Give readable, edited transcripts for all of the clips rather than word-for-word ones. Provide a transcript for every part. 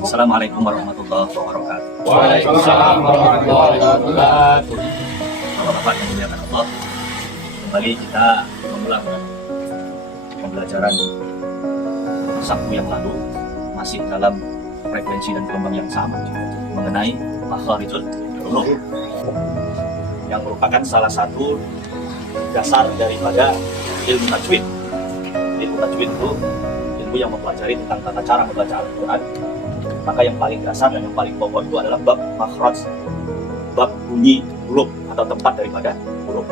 Assalamualaikum warahmatullahi wabarakatuh. Waalaikumsalam warahmatullahi wabarakatuh. Bapak-bapak yang dimuliakan Allah, kembali kita mengulang pembelajaran Sabtu yang lalu, masih dalam frekuensi dan gelombang yang sama mengenai makharijul huruf, yang merupakan salah satu dasar daripada ilmu tajwid. Ilmu tajwid itu ilmu yang mempelajari tentang tata cara membaca Al-Quran. Maka yang paling dasar dan yang paling pokok itu adalah bab makhraj, bab bunyi huruf atau tempat daripada huruf.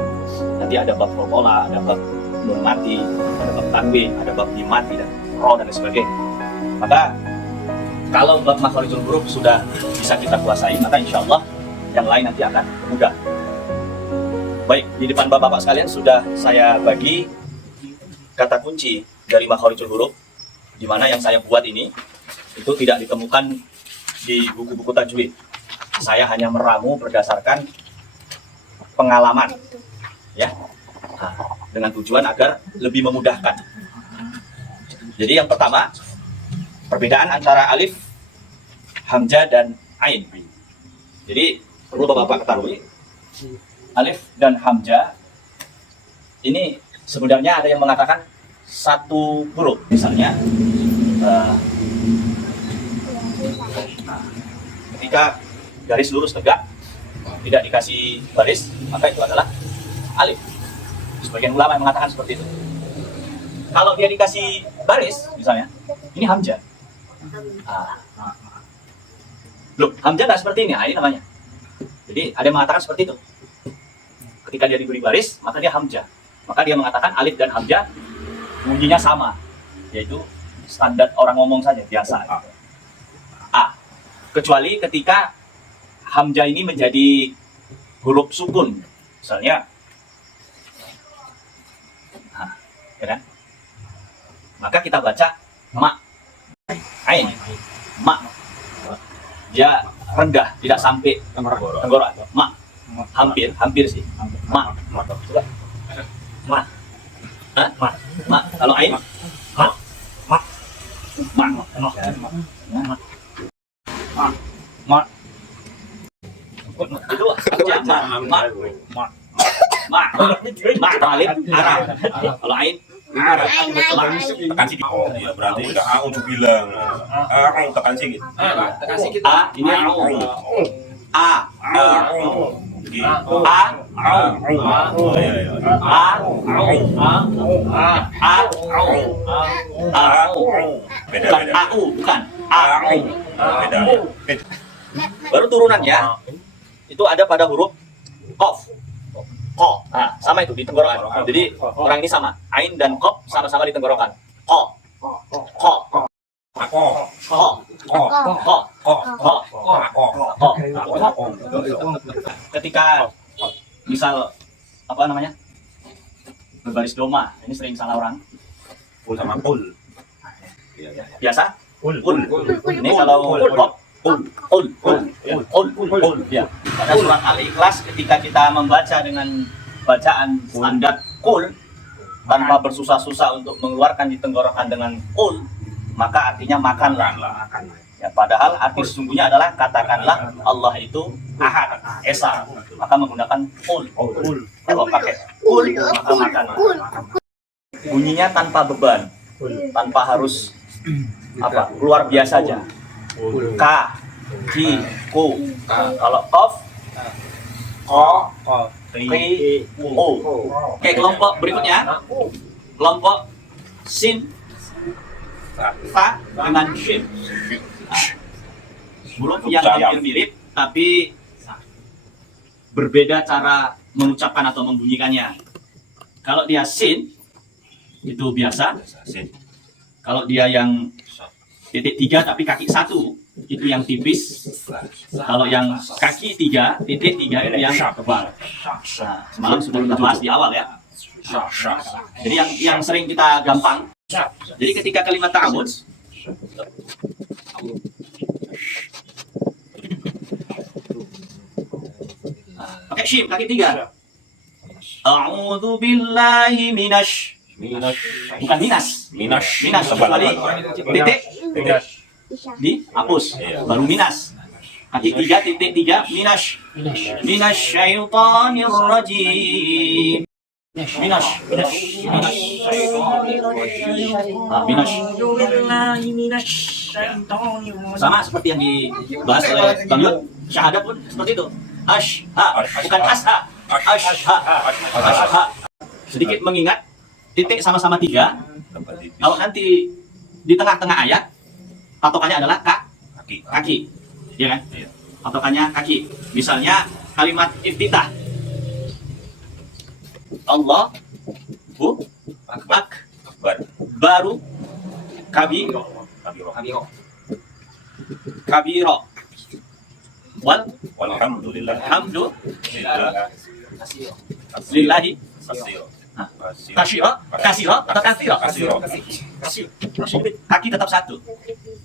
Nanti ada bab romola, ada bab nun mati, ada bab tanwin, ada bab mim mati dan ro dan sebagainya. Maka kalau bab makharijul huruf sudah bisa kita kuasai, maka insya Allah yang lain nanti akan mudah. Baik, di depan bapak-bapak sekalian sudah saya bagi kata kunci dari makharijul huruf, di mana yang saya buat ini itu tidak ditemukan di buku-buku tajwid. Saya hanya meramu berdasarkan pengalaman, ya, dengan tujuan agar lebih memudahkan. Jadi yang pertama, perbedaan antara alif, hamzah dan ain. Jadi perlu bapak-bapak ketahui, alif dan hamzah ini sebenarnya ada yang mengatakan satu huruf. Misalnya ketika garis lurus tegak tidak dikasih baris, maka itu adalah alif. Sebagian ulama yang mengatakan seperti itu. Kalau dia dikasih baris, misalnya ini hamzah. Loh, hamzah nggak seperti ini. Ini namanya. Jadi ada yang mengatakan seperti itu. Ketika dia diberi baris, maka dia hamzah. Maka dia mengatakan alif dan hamzah bunyinya sama, yaitu standar orang ngomong saja, biasa. Kecuali ketika hamzah ini menjadi huruf sukun, misalnya, ya kan? Maka kita baca ma, ain, ma. Dia rendah, tidak sampai tenggorok. Ma, hampir sih. Ma, coba. Ma, ma. Kalau ain, ma. Itu ma alif Arab. Kalau ain Arab. Tekan sedikit. Ya berarti udah au bilang. Au tekan sedikit. Tekan sedikit. A ini au. A. Bukan au, bukan au. Beda. Baru turunannya itu ada pada huruf qaf. Ko. Nah, sama itu di tenggorokan. Jadi orang ini sama. Ain dan qaf sama-sama di tenggorokan. Ko. Ko. Ko. Ko. Ketika misal apa namanya? Berbaris doma, ini sering salah orang. Full sama full. Biasa? Ini kalau ul. Ya. Pada surat Al-Ikhlas ketika kita membaca dengan bacaan standar kul tanpa bersusah-susah untuk mengeluarkan di tenggorokan dengan ul, maka artinya makanlah. Ya, padahal arti sesungguhnya adalah katakanlah Allah itu ahad, esa, maka menggunakan ul. Kalau pakai ul maka makan. Bunyinya tanpa beban, tanpa harus luar biasa aja. Ka, ki, ku. Kalau qaf, ko, ki, u. Oke, kelompok berikutnya, kelompok sin, fa dengan shin. Huruf yang hampir mirip tapi berbeda cara mengucapkan atau membunyikannya. Kalau dia sin itu biasa. Kalau dia yang titik 3 tapi kaki 1 itu yang tipis. Kalau yang kaki 3 titik 3 itu yang tebal. Nah, semalam sudah kita bahas di awal ya. Jadi yang sering kita gampang. Jadi ketika kalimat ta'awudz pakai shim kaki 3. A'udzu billahi minasy. Bukan minas. Minas. Kecuali titik dihapus. Baru minas. Kaki 3.3 minasyaitonir rajim. Minas. Sama seperti yang dibahas oleh Bang Yud. Syahadat pun seperti itu. Bukan asha. Asha. Sedikit mengingat titik sama-sama 3. Kalau nanti di tengah-tengah ayat patokannya adalah kaki. Ya kan? Patokannya kaki. Misalnya kalimat iftitah. Allahu akbar. Baru kabiro. Walhamdulillah. Lillahi kasiro atau kathiro? Kaki tetap 1.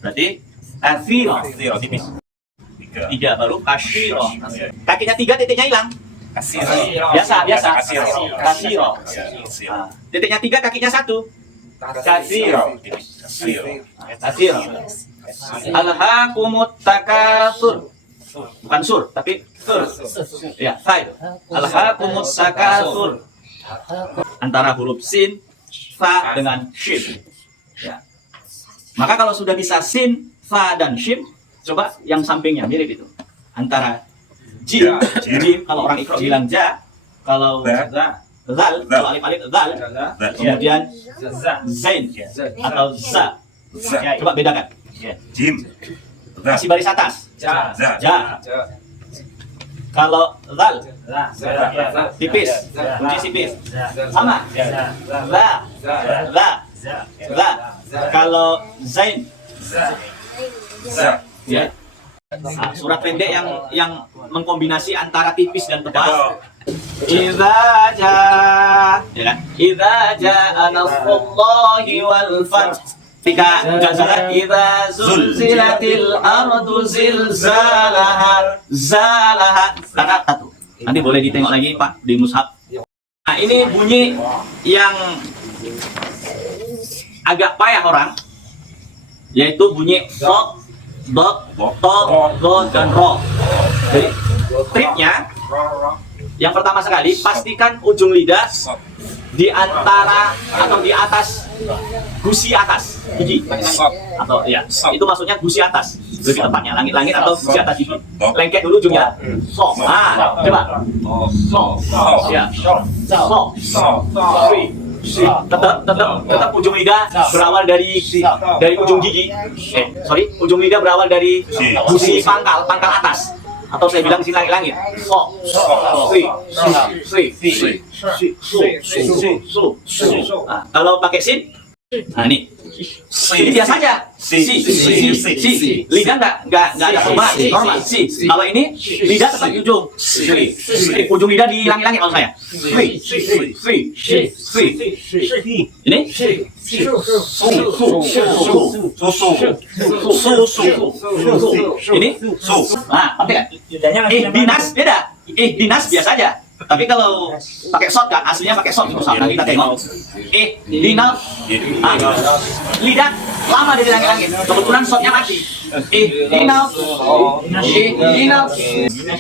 Berarti kathiro. Tipis. 3 baru kasiro. Kakinya 3, titiknya hilang. Biasa. Kasiro. Titiknya 3, kakinya 1. Kasiro. Alhaakumut takatsur. Bukan sur, tapi sur. Ya, sai. Alhaakumut takatsur. Antara huruf sin, fa dengan shin. Ya. Maka kalau sudah bisa sin, fa dan shin, coba yang sampingnya mirip itu. Antara jim, kalau orang Iqra bilang ja, kalau zal, kalau alif zal, kemudian zain atau za. Coba bedakan. Jim. Kasih baris atas. Ja. Kalau zal, tipis, kunci tipis. Sama. La. Kalau zain, ya. Nah, surat pendek yang mengkombinasi antara tipis dan tebal. Idza jaa nasrullahi wal fath. Ketika jazalah idza zulzilatil ardu zilzalaha. Satu. Nanti boleh ditengok lagi Pak di mushaf. Nah, ini bunyi yang agak payah orang, yaitu bunyi so, dot, to, go, dan ro. Jadi triknya yang pertama sekali, pastikan ujung lidah di antara atau di atas gusi atas gigi, atau ya itu maksudnya gusi atas, lebih tepatnya langit-langit atau gusi atas gigi. Lengket dulu ujungnya. So, coba. So, ya. So, tetap ujung lidah berawal dari ujung gigi. Ujung lidah berawal dari gusi pangkal atas. Atau saya bilang di sini langit-langit. Kalau pakai sin, nah ini biasa aja. Lidah nggak ada perubahan, normal. Kalau ini lidah tetap di ujung. Ujung lidah di langit-langit kalau saya. Ini ini pasti kan? Dinas beda. Dinas biasa aja. Tapi kalau pakai shot kan, aslinya pakai shot misalnya kita tengok. Dinas, lidah lama dari langit-langit. Kebetulan shotnya mati. Dinas,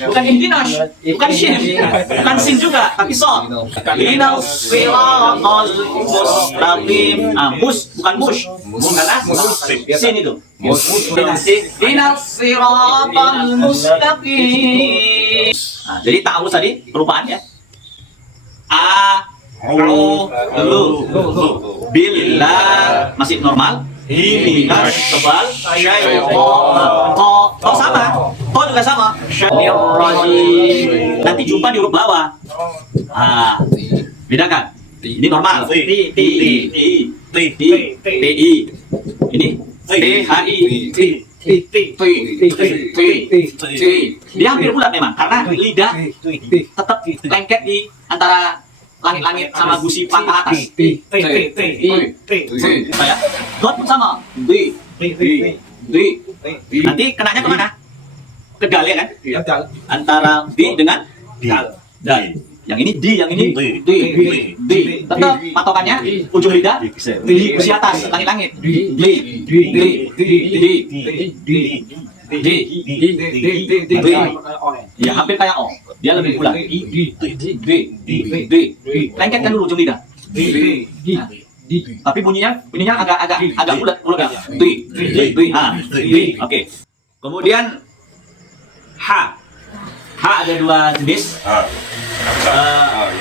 bukan dinas, bukan shin, bukan sin juga, tapi shot. Dinas siratal mustaqim. Bukan mush, karena sin itu. Dinas siratal mustaqim. Nah, jadi ta'awuz tadi perubahannya billah masih normal, minas tebal, to sama, to juga sama. Nanti jumpa di huruf bawah. Bedakan. Ini normal. Ini dia hampir bulat memang karena lidah tetap lengket di antara langit-langit sama gusi pangkal atas. Dot pun sama. Nanti kenanya kemana? Ke dal ya kan? Antara di dengan dal. Yang ini di, yang ini Di. di. Tetap patokannya ujung lidah di usi atas, langit-langit. Di. Ya, hampir kayak O. Dia lebih bulat. Di. Lengketkan dulu ujung lidah. Nah, tapi bunyinya agak bulat mulutnya. Di. Oke. Kemudian H. H ada dua jenis.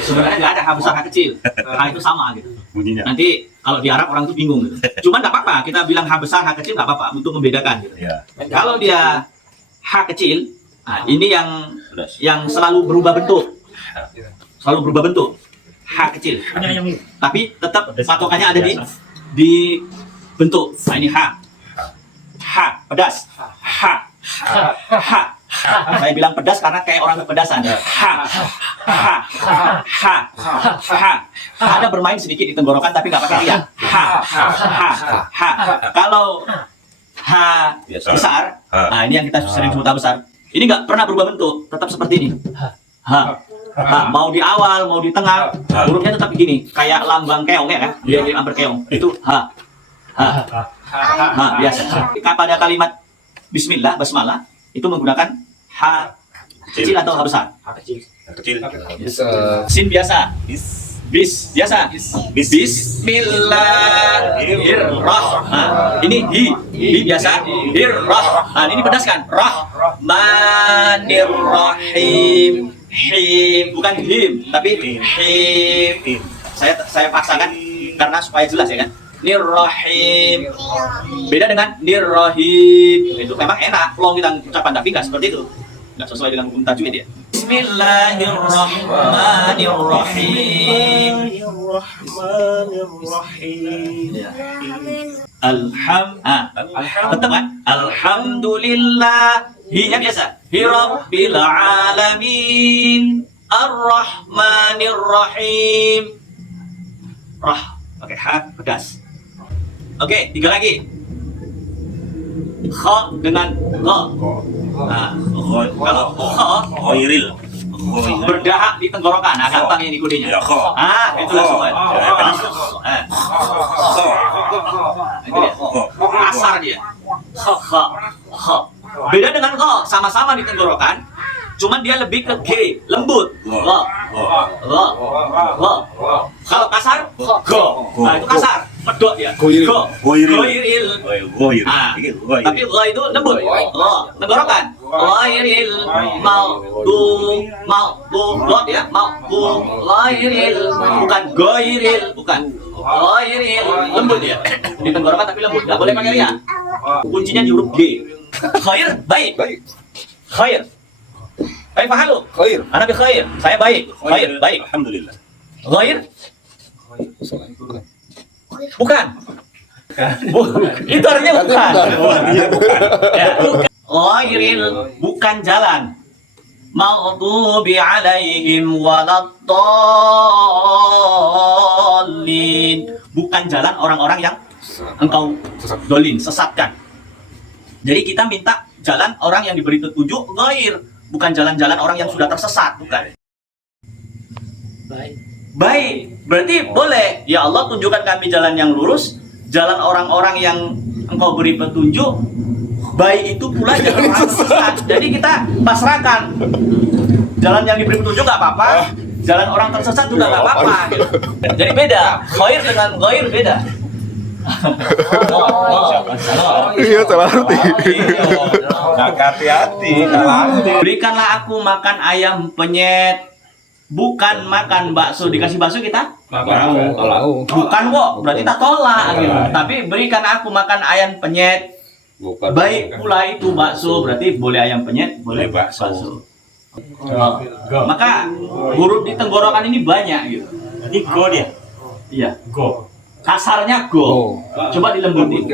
Sebenarnya nggak ada H besar H kecil. H itu sama gitu. Bunyinya. Nanti kalau di Arab orang tuh bingung gitu. Cuman nggak apa-apa, kita bilang H besar H kecil nggak apa-apa untuk membedakan gitu. Ya. Kalau dia H kecil, nah ini yang selalu berubah bentuk. Selalu berubah bentuk. H kecil. Tapi tetap patokannya ada di bentuk. Nah ini H. H pedas. H. Saya bilang pedas karena kayak orang kepedasan. Ada bermain sedikit di tenggorokan tapi nggak pakai riak. Kalau H besar, nah ini yang kita sering sebut H besar. Ini nggak pernah berubah bentuk, tetap seperti ini. Mau di awal, mau di tengah, hurufnya tetap begini, kayak lambang keong ya kan? Dia jadi berkeong. Itu H biasa. Pada kalimat Bismillah, basmalah itu menggunakan H kecil atau H besar? Kecil. Sin biasa. Bis biasa. Bismillahirrahmanirrahim. Ini hi biasa. Nah, ini pedas kan? Rahmanirrahim. Him bukan him, tapi him. Saya paksakan karena supaya jelas ya kan? Nirrahim. Beda dengan nirrahim. Itu memang enak long kita ucapan tapi nggak seperti itu. Nggak sesuai dengan hukum tajwid ya. Bismillahirrahmanirrahim. Tetap kan? Alhamdulillah. Hi-nya biasa. Hi rabbil alamin. Ar-Rahmanir-Rahim. Pakai H pedas. Oke, 3 lagi. Kha dengan Gha. Nah, kalau Kha berdahak di tenggorokan. Nah, gampang ini kodenya. Itu langsung kan. Kasar dia. Kha. Beda dengan Gha, sama-sama di tenggorokan. Cuman dia lebih ke G, lembut. Gha. Kalau kasar, Go. Nah, itu kasar. Medok dia. Go. Goiril. Tapi Gha itu lembut. Tenggorokan. Goiril. Mau. Lot ya. Mau. Goiril. Bukan goiril. Bukan. Goiril. Lembut dia. Di tenggorokan tapi lembut. Nggak boleh pakai ria. Kuncinya di huruf G. Khair, baik. Khair. Baik, pahalu. Khair. Ana bi khair. Saya baik. Khair, baik. Alhamdulillah. Ghair? Bukan. Itu artinya bukan. Ghairil bukan jalan. Maghdubi alaihim waladdallin. Bukan jalan orang-orang yang engkau dolin, sesatkan. Jadi kita minta jalan orang yang diberi petunjuk ghair, bukan jalan-jalan orang yang sudah tersesat, bukan. Baik, berarti boleh. Ya Allah, tunjukkan kami jalan yang lurus, jalan orang-orang yang engkau beri petunjuk. Baik itu pula jalan orang tersesat. Jadi kita pasrahkan. Jalan yang diberi petunjuk nggak apa-apa, jalan orang tersesat juga nggak apa-apa. Gitu. Jadi beda. Khair dengan ghair beda. Iya, salah arti. Hati-hati, salah arti. Berikanlah aku makan ayam penyet, bukan makan bakso. Dikasih bakso kita? Bukan kok, berarti tak tolak gitu. Tapi berikan aku makan ayam penyet. Baik pula itu bakso, berarti boleh ayam penyet, boleh bakso. Maka huruf di tenggorokan ini banyak gitu. Ini go dia. Iya, go. Kasarnya go. Coba dilembutin.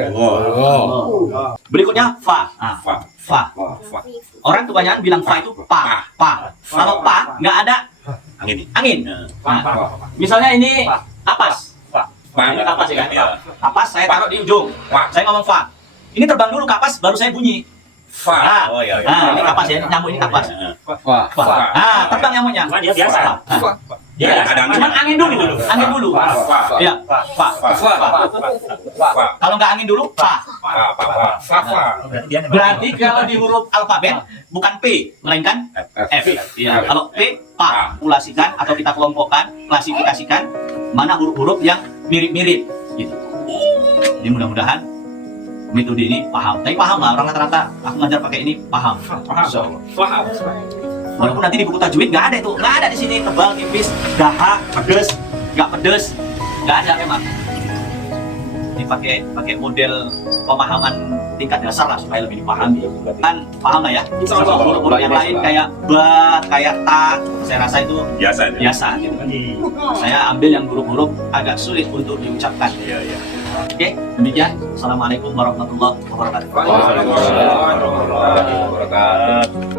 Berikutnya fa. Fa. Orang kebanyakan bilang fa itu pa. Kalau pa nggak ada angin. Nah, misalnya ini kapas. Ini kapas ya kan? Kapas saya taruh di ujung. Saya ngomong fa. Ini terbang dulu kapas baru saya bunyi. Fa. Ah, Oh iya. nah, ini kapas ya, nyamuk ini kapas. Wah. Fa. Ah, terbang nyamuknya. Cuma dia biasa. Ah. Ya, ada angin. Cuman angin dulu. Angin dulu. Fa. Iya, fa. Fa. Kalau nggak angin dulu, fa. Fa. Berarti kalau di huruf alfabet bukan P, melainkan F. Iya. Kalau P, pa. Populasikan atau kita kelompokkan, klasifikasikan mana huruf-huruf yang mirip-mirip. Gitu. Jadi mudah-mudahan metode ini paham. Tapi paham lah, orang rata-rata aku ngajar pakai ini paham. Paham. Walaupun nanti di buku tajwid nggak ada itu, nggak ada di sini tebal, tipis, dahak, pedes, nggak pedes, nggak ada memang. Ini pakai model pemahaman tingkat dasar lah supaya lebih dipahami. Kan paham lah ya. Kalau huruf-huruf yang lain kayak ba, kayak ta, saya rasa itu biasa gitu. Saya ambil yang huruf-huruf agak sulit untuk diucapkan. Oke, demikian. Assalamualaikum warahmatullahi wabarakatuh. Waalaikumsalam warahmatullahi wabarakatuh.